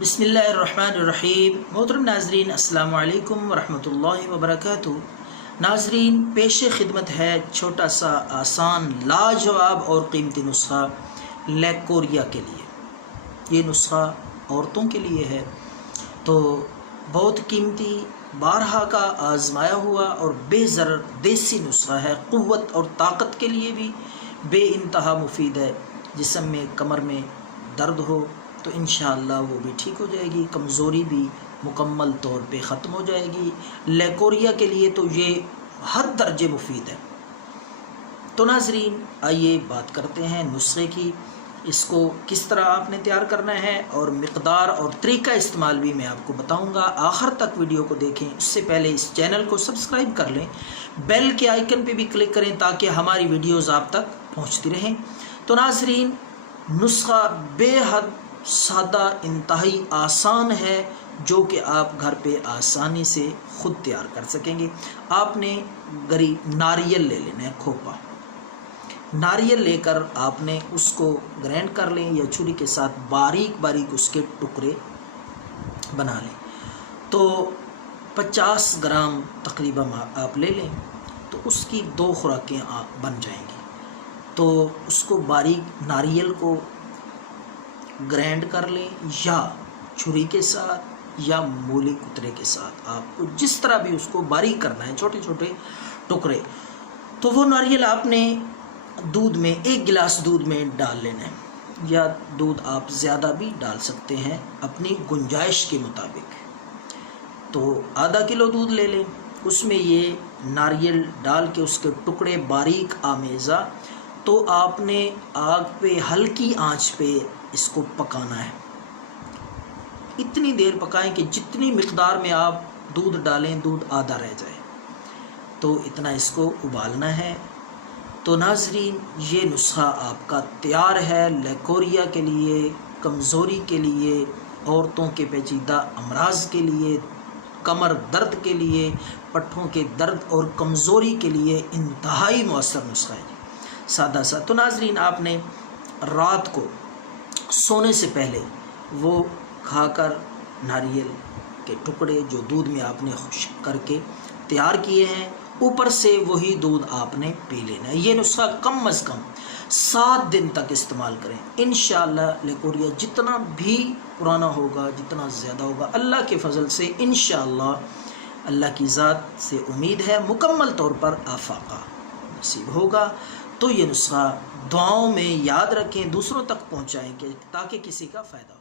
बिस्मिल्लाहिर्रहमानिर्रहीम। मोहतरम नाजरीन, अस्सलाम वालेकुम वरहमतुल्लाहि वबरकातुहू। नाजरीन, पेश खिदमत है छोटा सा आसान लाजवाब और कीमती नुस्खा लेकोरिया के लिए। ये नुस्खा औरतों के लिए है तो बहुत कीमती, बारहा का आजमाया हुआ और बेज़र देसी नुस्खा है। क़ुव्वत और ताकत के लिए भी बे इंतहा मुफीद है। जिस्म में, कमर में दर्द हो तो इंशाअल्लाह वो भी ठीक हो जाएगी। कमज़ोरी भी मुकम्मल तौर पे ख़त्म हो जाएगी। लेकोरिया के लिए तो ये हर दर्जे मुफीद है। तो नाजरीन, आइए बात करते हैं नुस्खे की। इसको किस तरह आपने तैयार करना है और मिक़दार और तरीका इस्तेमाल भी मैं आपको बताऊंगा। आखिर तक वीडियो को देखें। उससे पहले इस चैनल को सब्सक्राइब कर लें, बेल के आइकन पे भी क्लिक करें ताकि हमारी वीडियोज़ आप तक पहुँचती रहें। तो नाजरीन, नुस्खा बेहद सादा, इंतहाई आसान है, जो कि आप घर पे आसानी से ख़ुद तैयार कर सकेंगे। आपने नारियल ले लेना है, खोपा नारियल लेकर आपने उसको ग्राइंड कर लें या छुरी के साथ बारीक बारीक उसके टुकड़े बना लें। तो 50 ग्राम तकरीबन आप ले लें तो उसकी 2 खुराकें बन जाएंगी। तो उसको बारीक नारियल को ग्राइंड कर लें या छुरी के साथ या मूली कुतरे के साथ, आपको जिस तरह भी उसको बारीक करना है, छोटे छोटे टुकड़े। तो वो नारियल आपने दूध में, 1 गिलास दूध में डाल लेना है, या दूध आप ज़्यादा भी डाल सकते हैं अपनी गुंजाइश के मुताबिक। तो आधा किलो दूध ले लें, उसमें ये नारियल डाल के उसके टुकड़े बारीक आमेज़ा, तो आपने आग पे हल्की आंच पे इसको पकाना है। इतनी देर पकाएं कि जितनी मिक़दार में आप दूध डालें दूध आधा रह जाए, तो इतना इसको उबालना है। तो नाजरीन, ये नुस्खा आपका तैयार है लेकोरिया के लिए, कमज़ोरी के लिए, औरतों के पेचीदा अमराज के लिए, कमर दर्द के लिए, पट्ठों के दर्द और कमज़ोरी के लिए इंतहाई मौसर नुस्खा है, सादा सा। तो नाजरीन, आपने रात को सोने से पहले वो खाकर नारियल के टुकड़े जो दूध में आपने खुश्क करके तैयार किए हैं, ऊपर से वही दूध आपने पी लेना है। ये नुस्खा कम अज़ कम 7 दिन तक इस्तेमाल करें। इंशाअल्लाह लेकोरिया जितना भी पुराना होगा, जितना ज़्यादा होगा, अल्लाह के फ़ज़ल से इंशाअल्लाह, अल्लाह की ज़ात से उम्मीद है, मुकम्मल तौर पर आफाका नसीब होगा। तो ये नुस्खा दुआओं में याद रखें, दूसरों तक पहुँचाएँ ताकि किसी का फ़ायदा हो।